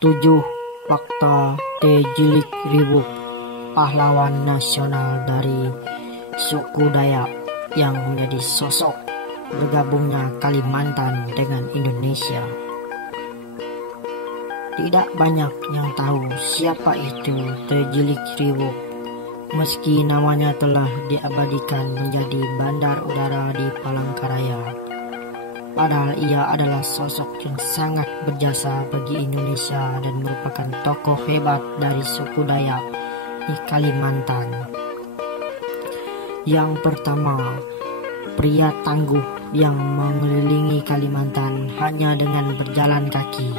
7 fakta Tejilik Riwuk, pahlawan nasional dari suku Dayak yang menjadi sosok bergabungnya Kalimantan dengan Indonesia. Tidak banyak yang tahu siapa itu Tejilik Riwuk, meski namanya telah diabadikan menjadi bandar udara di Palangkaraya. Padahal ia adalah sosok yang sangat berjasa bagi Indonesia dan merupakan tokoh hebat dari suku Dayak di Kalimantan. Yang pertama, pria tangguh yang mengelilingi Kalimantan hanya dengan berjalan kaki.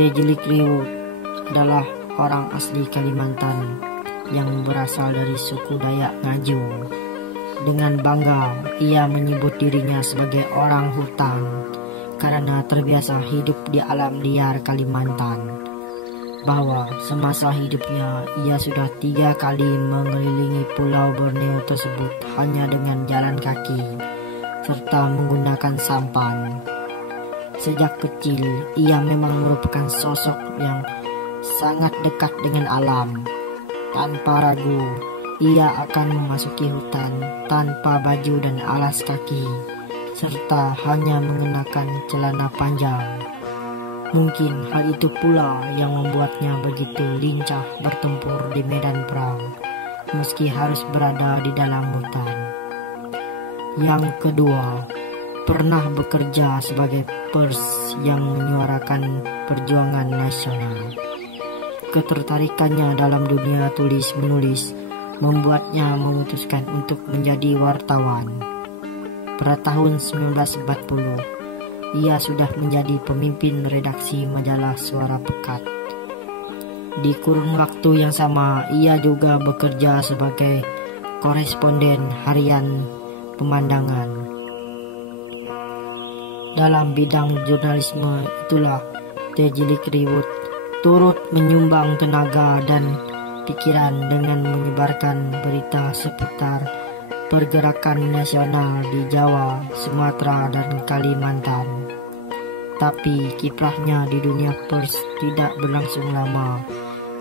Tejilik Riwuk adalah orang asli Kalimantan yang berasal dari suku Dayak Ngaju. Dengan bangga, ia menyebut dirinya sebagai orang hutan karena terbiasa hidup di alam liar Kalimantan. Bahwa semasa hidupnya ia sudah 3 kali mengelilingi pulau Borneo tersebut hanya dengan jalan kaki serta menggunakan sampan. Sejak kecil, ia memang merupakan sosok yang sangat dekat dengan alam. Tanpa ragu, ia akan memasuki hutan tanpa baju dan alas kaki, serta hanya mengenakan celana panjang. Mungkin hal itu pula yang membuatnya begitu lincah bertempur di medan perang, meski harus berada di dalam hutan. Yang kedua, pernah bekerja sebagai pers yang menyuarakan perjuangan nasional. Ketertarikannya dalam dunia tulis-menulis membuatnya memutuskan untuk menjadi wartawan. Pada tahun 1940, ia sudah menjadi pemimpin redaksi majalah Suara Pekat. Di kurun waktu yang sama, ia juga bekerja sebagai koresponden harian Pemandangan. Dalam bidang jurnalisme itulah Tejilik Riwuk turut menyumbang tenaga dan pikiran dengan menyebarkan berita seputar pergerakan nasional di Jawa, Sumatera, dan Kalimantan. Tapi kiprahnya di dunia pers tidak berlangsung lama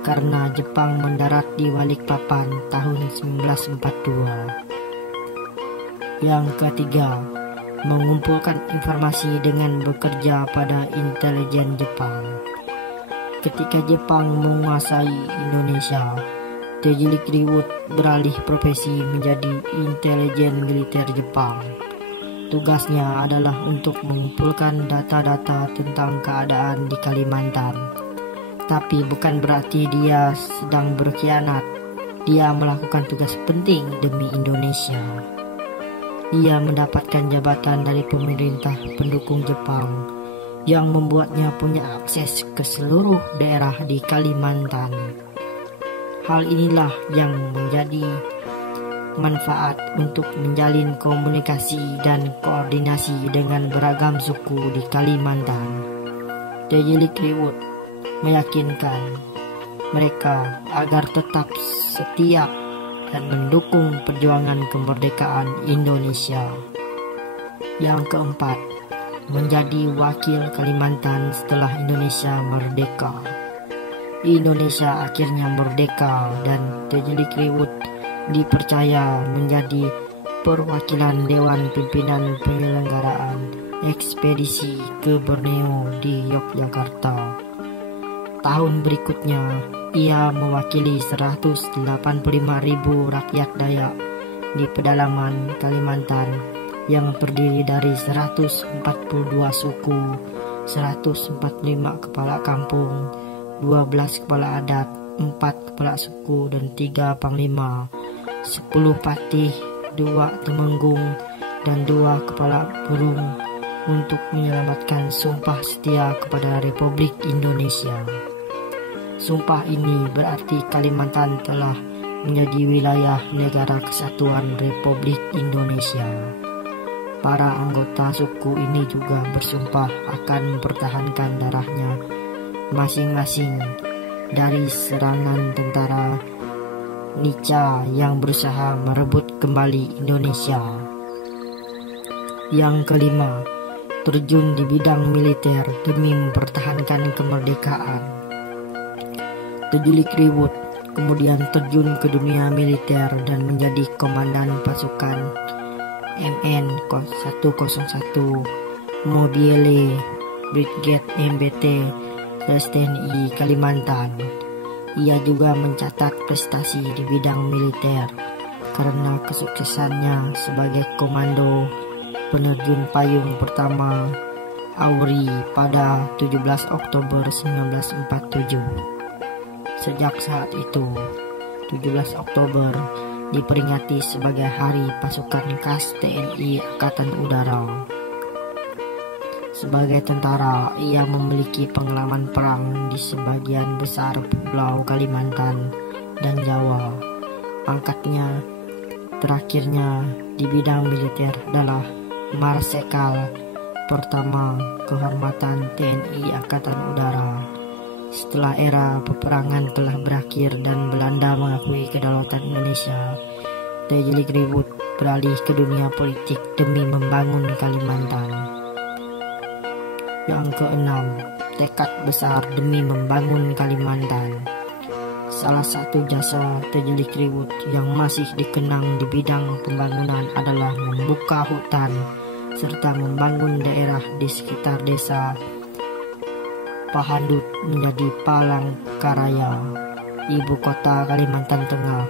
karena Jepang mendarat di Balikpapan tahun 1942. Yang ketiga, mengumpulkan informasi dengan bekerja pada intelijen Jepang. Ketika Jepang menguasai Indonesia, Tejilik Riwuk beralih profesi menjadi intelijen militer Jepang. Tugasnya adalah untuk mengumpulkan data-data tentang keadaan di Kalimantan. Tapi bukan berarti dia sedang berkhianat. Dia melakukan tugas penting demi Indonesia. Ia mendapatkan jabatan dari pemerintah pendukung Jepang yang membuatnya punya akses ke seluruh daerah di Kalimantan. Hal inilah yang menjadi manfaat untuk menjalin komunikasi dan koordinasi dengan beragam suku di Kalimantan. Tejilik Riwuk meyakinkan mereka agar tetap setia dan mendukung perjuangan kemerdekaan Indonesia. Yang keempat, menjadi wakil Kalimantan setelah Indonesia merdeka. Indonesia akhirnya merdeka dan Tejilik Riwuk dipercaya menjadi perwakilan Dewan Pimpinan Penyelenggaraan ekspedisi ke Borneo di Yogyakarta. Tahun berikutnya, ia mewakili 185.000 rakyat Dayak di pedalaman Kalimantan yang terdiri dari 142 suku, 145 kepala kampung, 12 kepala adat, 4 kepala suku dan 3 panglima, 10 patih, 2 temenggung, dan 2 kepala burung untuk menyelamatkan sumpah setia kepada Republik Indonesia. Sumpah ini berarti Kalimantan telah menjadi wilayah Negara Kesatuan Republik Indonesia. Para anggota suku ini juga bersumpah akan mempertahankan darahnya masing-masing dari serangan tentara Nica yang berusaha merebut kembali Indonesia. Yang kelima, terjun di bidang militer demi mempertahankan kemerdekaan. Tejilik Riwut kemudian terjun ke dunia militer dan menjadi komandan pasukan MN 101 Modiele Brigade MBT TNI Kalimantan. Ia juga mencatat prestasi di bidang militer karena kesuksesannya sebagai komando penerjun payung pertama AURI pada 17 Oktober 1947. Sejak saat itu, 17 Oktober diperingati sebagai Hari Pasukan Khas TNI Angkatan Udara. Sebagai tentara, ia memiliki pengalaman perang di sebagian besar pulau Kalimantan dan Jawa. Pangkatnya terakhirnya di bidang militer adalah Marsekal Pertama Kehormatan TNI Angkatan Udara. Setelah era peperangan telah berakhir dan Belanda mengakui kedaulatan Indonesia, Tejilik Riwut beralih ke dunia politik demi membangun Kalimantan. Yang keenam, tekad besar demi membangun Kalimantan. Salah satu jasa Tejilik Riwut yang masih dikenang di bidang pembangunan adalah membuka hutan serta membangun daerah di sekitar desa Pahandut menjadi Palangkaraya, ibu kota Kalimantan Tengah.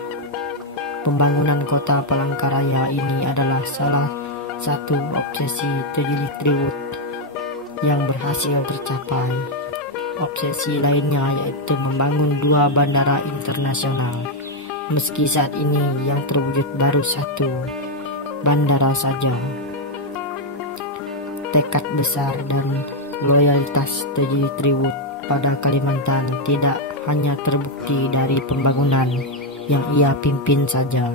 Pembangunan kota Palangkaraya ini adalah salah satu obsesi Tejilik Riwut yang berhasil tercapai. Obsesi lainnya yaitu membangun 2 bandara internasional, meski saat ini yang terwujud baru 1 bandara saja. Tekad besar dan loyalitas Tejilik Riwut pada Kalimantan tidak hanya terbukti dari pembangunan yang ia pimpin saja.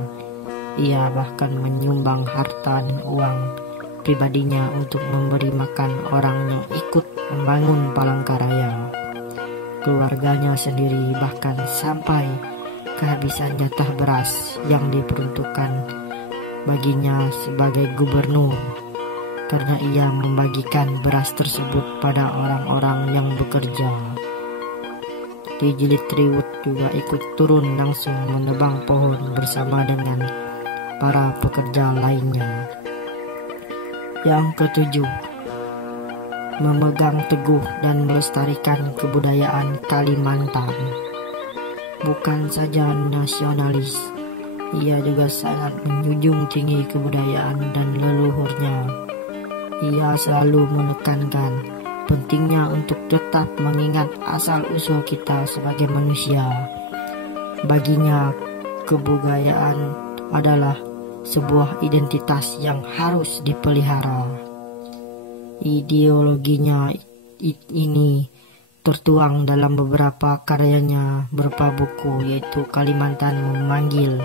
Ia bahkan menyumbang harta dan uang pribadinya untuk memberi makan orang yang ikut membangun Palangkaraya. Keluarganya sendiri bahkan sampai kehabisan jatah beras yang diperuntukkan baginya sebagai gubernur, karena ia membagikan beras tersebut pada orang-orang yang bekerja. Tejilik Riwut juga ikut turun langsung menebang pohon bersama dengan para pekerja lainnya. Yang ketujuh, memegang teguh dan melestarikan kebudayaan Kalimantan. Bukan saja nasionalis, ia juga sangat menjunjung tinggi kebudayaan dan leluhurnya. Ia selalu menekankan pentingnya untuk tetap mengingat asal-usul kita sebagai manusia. Baginya, kebudayaan adalah sebuah identitas yang harus dipelihara. Ideologinya ini tertuang dalam beberapa karyanya berupa buku, yaitu Kalimantan Memanggil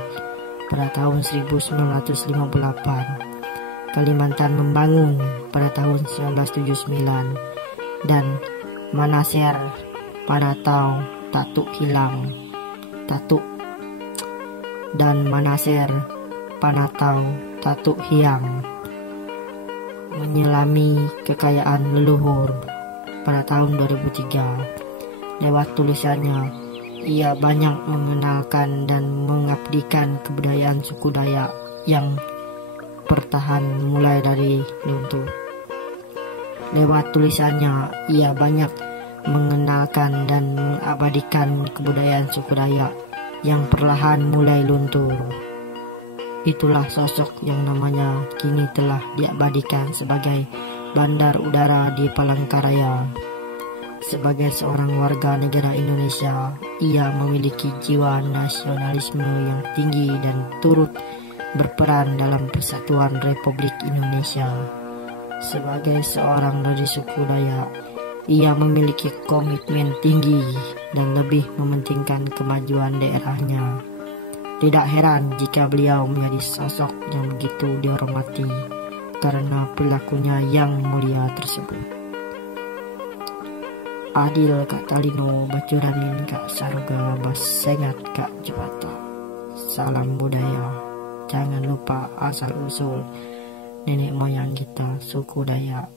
pada tahun 1958, Kalimantan Membangun pada tahun 1979, dan Manaser pada tahun Tatuk Hilang, dan Manaser Panatau Tatuk Hiang, menyelami kekayaan leluhur pada tahun 2003. Lewat tulisannya, ia banyak mengenalkan dan mengabdikan kebudayaan suku Dayak yang bertahan mulai dari luntur. Lewat tulisannya, ia banyak mengenalkan dan mengabadikan kebudayaan suku Dayak yang perlahan mulai luntur. Itulah sosok yang namanya kini telah diabadikan sebagai Bandar Udara di Palangkaraya. Sebagai seorang warga negara Indonesia, ia memiliki jiwa nasionalisme yang tinggi dan turut berperan dalam persatuan Republik Indonesia. Sebagai seorang dari suku Dayak, ia memiliki komitmen tinggi dan lebih mementingkan kemajuan daerahnya. Tidak heran jika beliau menjadi sosok yang begitu dihormati karena perilakunya yang mulia tersebut. Adil Kak Talino, Bacuramin Kak Saruga, Basengat Kak Jepata. Salam budaya. Jangan lupa asal usul nenek moyang kita, suku Dayak.